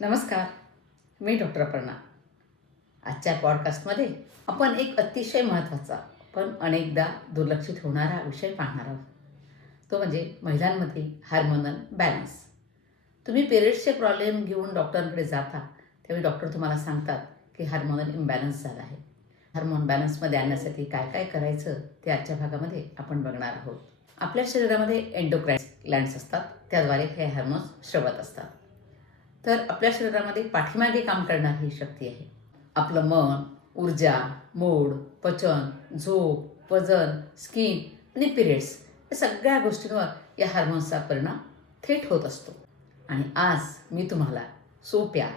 नमस्कार, मी डॉक्टर अपर्णा. आजच्या पॉडकास्टमध्ये आपण एक अतिशय महत्त्वाचा पण अनेकदा दुर्लक्षित होणारा विषय पाहणार आहोत. तो म्हणजे महिलांमध्ये हार्मोनल बॅलन्स. तुम्ही पिरियड्सचे प्रॉब्लेम घेऊन डॉक्टरांकडे जाता त्यावेळी डॉक्टर तुम्हाला सांगतात की हार्मोनल इम्बॅलन्स झाला आहे. हार्मोन बॅलन्समध्ये आणण्यासाठी काय काय करायचं ते आजच्या भागामध्ये आपण बघणार आहोत. आपल्या शरीरामध्ये एंडोक्राईन ग्लँड्स असतात, त्याद्वारे हे हार्मोन्स स्रवत असतात. तर आपल्या शरीरामध्ये पाठीमागे काम करणारी ही शक्ती आहे. आपलं मन, ऊर्जा, मूड, पचन, झोप, वजन, स्किन आणि पिरियड्स या सगळ्या गोष्टींवर या हार्मोन्सचा परिणाम थेट होत असतो. आणि आज मी तुम्हाला सोप्या,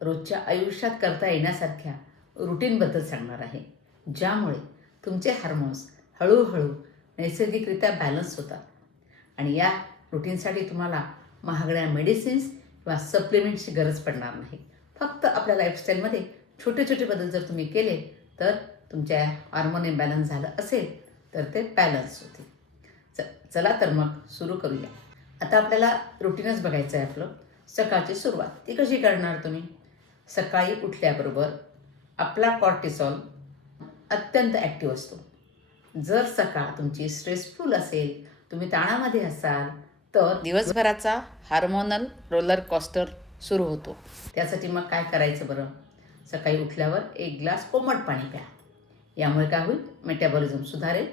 रोजच्या आयुष्यात करता येण्यासारख्या रुटीनबद्दल सांगणार आहे, ज्यामुळे तुमचे हार्मोन्स हळूहळू नैसर्गिकरित्या बॅलन्स होतात. आणि या रुटीनसाठी तुम्हाला महागड्या मेडिसिन्स किंवा सप्लिमेंट्सची गरज पडणार नाही. फक्त आपल्या लाईफस्टाईलमध्ये छोटे छोटे बदल जर तुम्ही केले तर तुमच्या हार्मोन इम्बॅलन्स झालं असेल तर ते बॅलन्स होते. चला तर मग सुरू करूया. आता आपल्याला रुटीनच बघायचं आहे आपलं. सकाळची सुरुवात ती कशी करणार तुम्ही? सकाळी उठल्याबरोबर आपला कॉर्टिसॉल अत्यंत ॲक्टिव्ह असतो. जर सकाळ तुमची स्ट्रेसफुल असेल, तुम्ही ताणामध्ये असाल, तर दिवसभराचा हार्मोनल रोलर कॉस्टर सुरू होतो. त्यासाठी मग काय करायचं बरं? सकाळी उठल्यावर एक ग्लास कोमट पाणी प्या. यामुळे काय होईल? मेटाबॉलिझम सुधारेल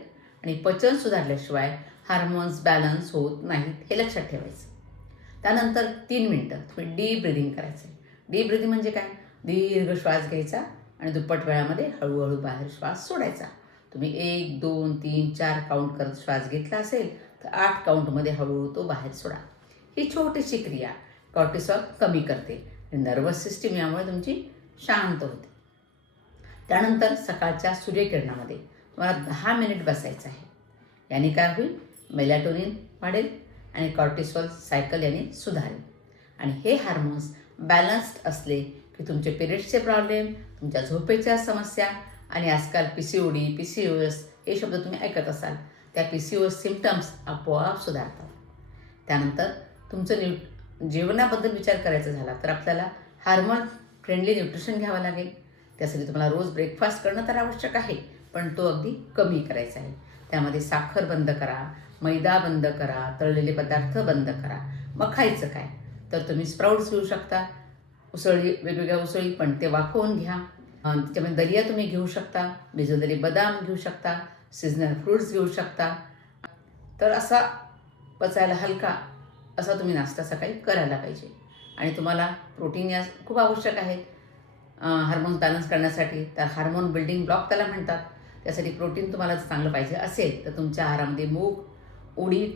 आणि पचन सुधारल्याशिवाय हार्मोन्स बॅलन्स होत नाहीत, हे लक्षात ठेवायचं. त्यानंतर 3 मिनटं तुम्ही डीप ब्रिदिंग करायचं. डीप ब्रिदिंग म्हणजे काय? दीर्घ श्वास घ्यायचा आणि दुप्पट वेळामध्ये हळूहळू बाहेर श्वास सोडायचा. तुम्ही 1, 2, 3, 4 काउंट करत श्वास घेतला असेल तर 8 काउंटमध्ये हळूहळू तो बाहेर सोडा. ही छोटीशी क्रिया कॉर्टिसॉल कमी करते आणि नर्वस सिस्टीम यामुळे तुमची शांत होते. त्यानंतर सकाळच्या सूर्यकिरणामध्ये तुम्हाला 10 मिनिट बसायचं आहे. याने काय होईल? मेलॅटोनिन वाढेल आणि कॉर्टिसॉल सायकल याने सुधारेल. आणि हे हार्मोन्स बॅलन्स्ड असले की तुमचे पिरियड्सचे प्रॉब्लेम, तुमच्या झोपेच्या समस्या आणि आजकाल PCOD, PCOS हे शब्द तुम्ही ऐकत असाल, त्या PCOS सिम्पटम्स आपोआप सुधारतात. त्यानंतर तुमचं जेवणाबद्दल विचार करायचा झाला तर आपल्याला हार्मोन फ्रेंडली न्यूट्रिशन घ्यावं लागेल. त्यासाठी तुम्हाला रोज ब्रेकफास्ट करणं तर आवश्यक आहे, पण तो अगदी कमी करायचा आहे. त्यामध्ये साखर बंद करा, मैदा बंद करा, तळलेले पदार्थ बंद करा. मग खायचं काय? तर तुम्ही स्प्राउट्स घेऊ शकता, वेगवेगळ्या उसळी, पण ते वाफवून घ्या. त्याच्यामध्ये दलिया तुम्ही घेऊ शकता, भिजवलेले बदाम घेऊ शकता, सीझनल फ्रूट्स घेऊ शकता. तर असा पचायला हलका असा तुम्ही नाश्ता सकाळी करायला पाहिजे. आणि तुम्हाला प्रोटीन या खूप आवश्यक आहेत हार्मोन्स बॅलन्स करण्यासाठी. तर हार्मोन बिल्डिंग ब्लॉक त्याला म्हणतात. त्यासाठी प्रोटीन तुम्हाला चांगलं पाहिजे असेल तर तुमच्या आहारामध्ये मूग, उडीद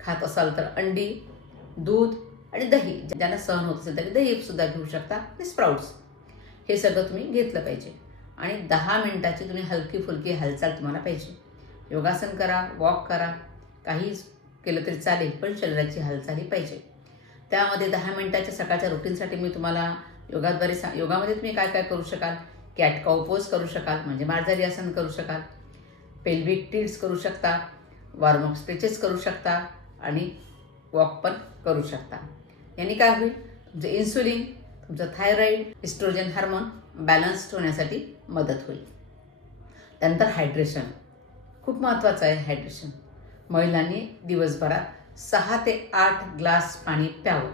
खात असाल तर अंडी, दूध आणि दही, ज्यांना सहन होत असेल तरी दहीसुद्धा घेऊ शकता आणि स्प्राउट्स, हे सगळं तुम्ही घेतलं पाहिजे. आणि 10 मिनिटाची तुम्ही हलकी फुलकी हालचाल तुम्हाला पाहिजे. योगासन करा, वॉक करा, काही केलं तरी चालेल, पण शरीराची हालचाली पाहिजे. त्यामध्ये 10 मिनिटाच्या सकाळच्या रुटीनसाठी मी तुम्हाला योगामध्ये तुम्ही काय काय करू शकाल? कॅट काऊ पोज करू शकाल, म्हणजे मार्जारी आसन करू शकाल, पेल्विक टिल्ट्स करू शकता, वॉर्मअप स्ट्रेचेस करू शकता आणि वॉक पण करू शकता. यांनी काय होईल? तुमचं इन्सुलिन, तुमचं थायरॉईड, इस्ट्रोजन हार्मोन बॅलन्स्ड होण्यासाठी मदत होईल. त्यानंतर हायड्रेशन खूप महत्त्वाचं आहे. हायड्रेशन महिलांनी दिवसभरात 6 ते 8 ग्लास पाणी प्यावं.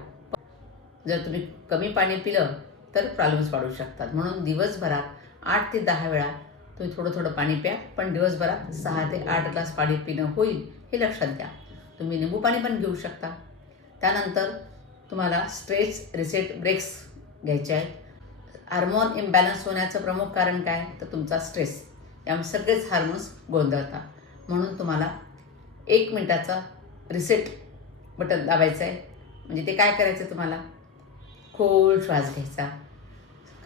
जर तुम्ही कमी पाणी पिलं तर प्रॉब्लेम्स वाढू शकतात. म्हणून दिवसभरात 8 ते 10 वेळा तुम्ही थोडं थोडं पाणी प्या, पण दिवसभरात 6 ते 8 ग्लास पाणी पिणं होईल हे लक्षात घ्या. तुम्ही निंबू पाणी पण घेऊ शकता. त्यानंतर तुम्हाला स्ट्रेच रिसेट ब्रेक्स घ्यायचे आहेत. हार्मोन इम्बॅलन्स होण्याचं प्रमुख कारण काय? तर तुमचा स्ट्रेस. यामुळे सगळेच हार्मोन्स गोंधळतात. म्हणून तुम्हाला 1 मिनिटाचा रिसेट बटन दाबायचं आहे. म्हणजे ते काय करायचं? तुम्हाला खोल श्वास घ्यायचा,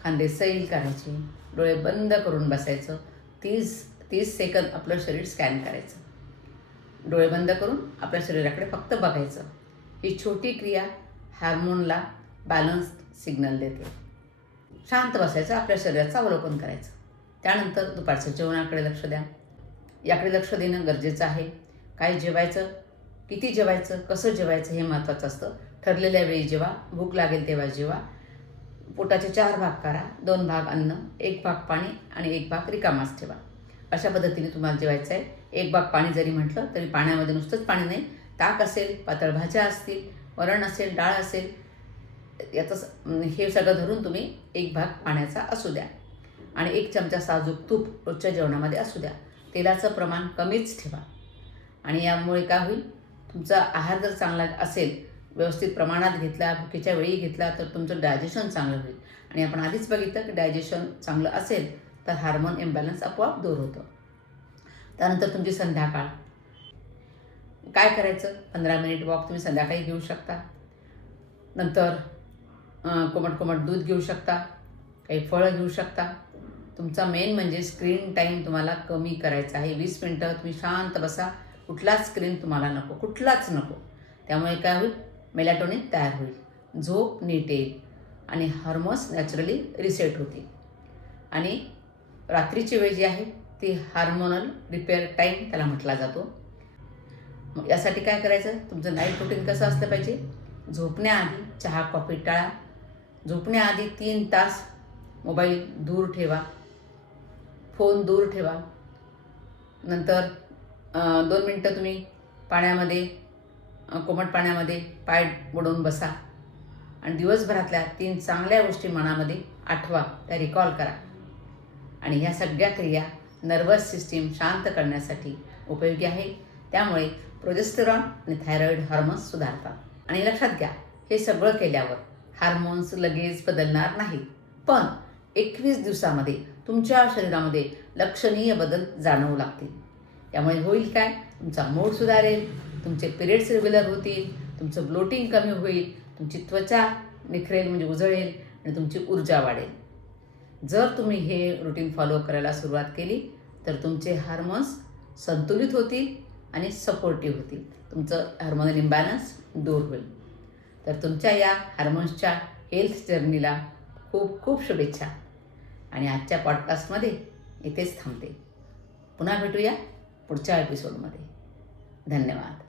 खांदे सैल करायचे, डोळे बंद करून बसायचं, 30 सेकंद आपलं शरीर स्कॅन करायचं. डोळे बंद करून आपल्या शरीराकडे फक्त बघायचं. ही छोटी क्रिया हार्मोनला बॅलन्स्ड सिग्नल देते. शांत बसायचं, आपल्या शरीराचं अवलोकन करायचं. त्यानंतर दुपारच्या जेवणाकडे लक्ष द्या. याकडे लक्ष देणं गरजेचं आहे. काय जेवायचं, किती जेवायचं, कसं जेवायचं हे महत्त्वाचं असतं. ठरलेल्या वेळी जेवा, भूक लागेल तेव्हा जेवा. पोटाचे 4 भाग करा. 2 भाग अन्न, 1 भाग पाणी आणि 1 भाग रिकामाच ठेवा. अशा पद्धतीने तुम्हाला जेवायचं आहे. 1 भाग पाणी जरी म्हटलं तरी पाण्यामध्ये नुसतंच पाणी नाही, ताक असेल, पातळ भाज्या असतील, वरण असेल, डाळ असेल, याचं हे सगळं धरून तुम्ही 1 भाग पाण्याचा असू द्या. आणि 1 चमचा साजूक तूप रोजच्या जेवणामध्ये असू द्या. तेलाचं प्रमाण कमीच ठेवा. आणि यामुळे काय होईल, तुमचा आहार जर चांगला असेल, व्यवस्थित प्रमाणात घेतला, भुकेच्या वेळी घेतला, तर तुमचं डायजेशन चांगलं होईल. आणि आपण आधीच बघितलं की डायजेशन चांगलं असेल तर हार्मोन इम्बॅलन्स आपोआप दूर होतं. त्यानंतर तुमची संध्याकाळ काय करायचं, 15 मिनिट वॉक तुम्ही संध्याकाळी घेऊ शकता. नंतर कोमट दूध घेऊ शकता, काही फळं घेऊ शकता. तुमचा मेन म्हणजे स्क्रीन टाईम तुम्हाला कमी करायचा आहे. 20 मिनटं तुम्ही शांत बसा. कुठलाच स्क्रीन तुम्हाला नको, कुठलाच नको. त्यामुळे काय होईल, मेलॅटोनिन तयार होईल, झोप नीट येईल आणि हार्मोन्स नॅचरली रिसेट होतील. आणि रात्रीची वेळ जी आहे ती हार्मोनल रिपेअर टाईम त्याला म्हटला जातो. मग यासाठी काय करायचं, तुमचं नाईट रुटीन कसं असलं पाहिजे, झोपण्याआधी चहा कॉफी टाळा. झोपण्याआधी 3 तास मोबाईल दूर ठेवा, फोन दूर ठेवा. नंतर 2 मिनटं तुम्ही पाण्यामध्ये, कोमट पाण्यामध्ये पाय बुडवून बसा आणि दिवसभरातल्या 3 चांगल्या गोष्टी मनामध्ये आठवा, त्या रिकॉल करा. आणि ह्या सगळ्या क्रिया नर्वस सिस्टीम शांत करण्यासाठी उपयोगी आहे. त्यामुळे प्रोजेस्टेरॉन आणि थायरॉईड हार्मोन्स सुधारतात. आणि लक्षात घ्या, हे सगळं केल्यावर हार्मोन्स लगेच बदलणार नाहीत, पण 21 दिवसामध्ये तुमच्या शरीरामध्ये लक्षणीय बदल जाणवू लागतील. त्यामुळे होईल काय, तुमचा मूड सुधारेल, तुमचे पिरियड्स रेग्युलर होतील, तुमचं ब्लोटिंग कमी होईल, तुमची त्वचा निखरेल म्हणजे उजळेल आणि तुमची ऊर्जा वाढेल. जर तुम्ही हे रुटीन फॉलो करायला सुरुवात केली तर तुमचे हार्मोन्स संतुलित होतील आणि सपोर्टिव्ह होतील. तुमचं हार्मोनल इम्बॅलन्स दूर होईल. तर तुमच्या या हार्मोन्सच्या हेल्थ जर्नीला खूप खूप शुभेच्छा. आणि आजच्या पॉडकास्टमध्ये इथेच थांबते. पुन्हा भेटूया पुढच्या एपिसोडमध्ये. धन्यवाद.